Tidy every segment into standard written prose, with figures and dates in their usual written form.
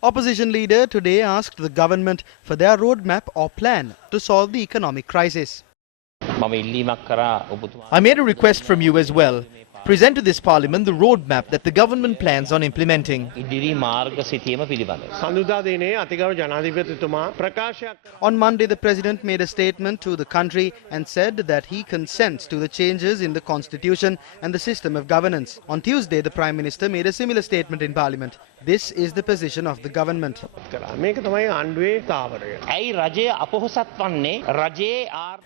Opposition leader today asked the government for their roadmap or plan to solve the economic crisis. I made a request from you as well. Present to this parliament the roadmap that the government plans on implementing. On Monday, the president made a statement to the country and said that he consents to the changes in the constitution and the system of governance. On Tuesday, the prime minister made a similar statement in parliament. This is the position of the government.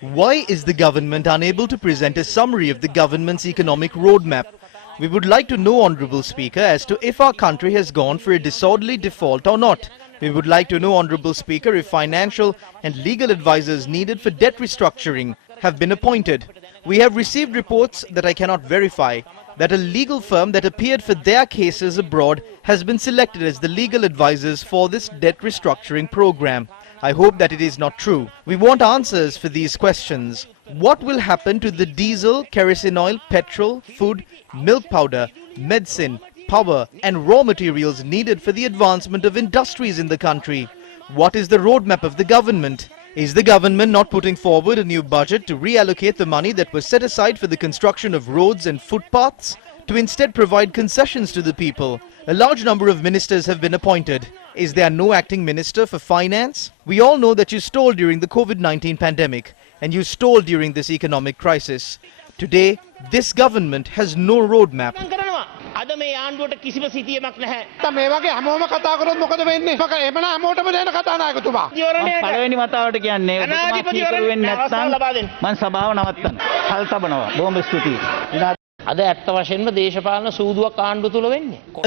Why is the government unable to present a summary of the government's economic roadmap? We would like to know, Honourable Speaker, as to if our country has gone for a disorderly default or not. We would like to know, Honourable Speaker, if financial and legal advisors needed for debt restructuring have been appointed. We have received reports that I cannot verify that a legal firm that appeared for their cases abroad has been selected as the legal advisors for this debt restructuring program. I hope that it is not true. We want answers for these questions. What will happen to the diesel, kerosene oil, petrol, food, milk powder, medicine, power and raw materials needed for the advancement of industries in the country? What is the roadmap of the government? Is the government not putting forward a new budget to reallocate the money that was set aside for the construction of roads and footpaths, to instead provide concessions to the people? A large number of ministers have been appointed. Is there no acting minister for finance? We all know that you stole during the COVID-19 pandemic and you stole during this economic crisis. Today, this government has no roadmap. A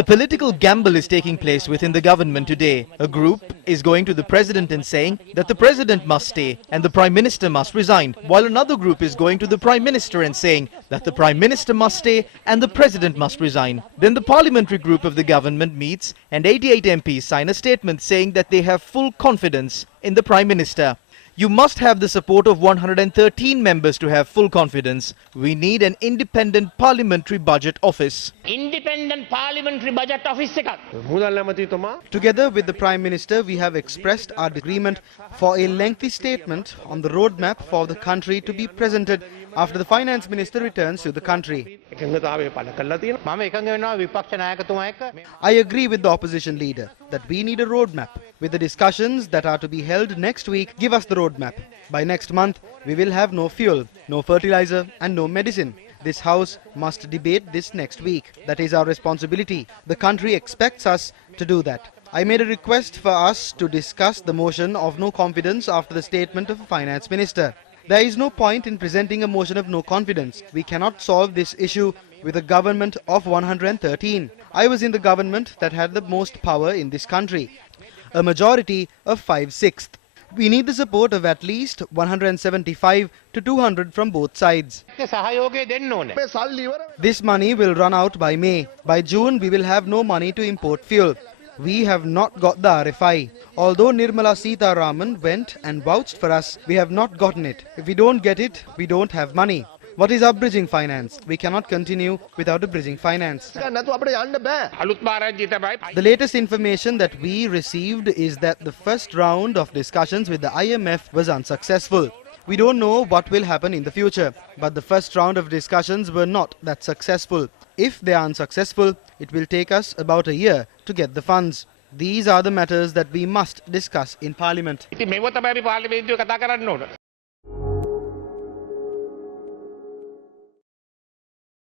political gamble is taking place within the government today. A group is going to the president and saying that the president must stay and the prime minister must resign, while another group is going to the prime minister and saying that the prime minister must stay and the president must resign. Then the parliamentary group of the government meets and 88 MPs sign a statement saying that they have full confidence in the prime minister. You must have the support of 113 members to have full confidence. We need an independent parliamentary budget office. Independent parliamentary budget office. Together with the Prime Minister, we have expressed our agreement for a lengthy statement on the roadmap for the country to be presented after the Finance Minister returns to the country. I agree with the opposition leader that we need a roadmap. With the discussions that are to be held next week, give us the roadmap. By next month, we will have no fuel, no fertilizer and no medicine. This House must debate this next week. That is our responsibility. The country expects us to do that. I made a request for us to discuss the motion of no confidence after the statement of the Finance Minister. There is no point in presenting a motion of no confidence. We cannot solve this issue with a government of 113. I was in the government that had the most power in this country, a majority of 5/6. We need the support of at least 175 to 200 from both sides. This money will run out by May. By June, we will have no money to import fuel. We have not got the RFI. Although Nirmala Sitharaman went and vouched for us, we have not gotten it. If we don't get it, we don't have money. What is our bridging finance? We cannot continue without a bridging finance. The latest information that we received is that the first round of discussions with the IMF was unsuccessful. We don't know what will happen in the future, but the first round of discussions were not that successful. If they are unsuccessful, it will take us about a year to get the funds. These are the matters that we must discuss in Parliament.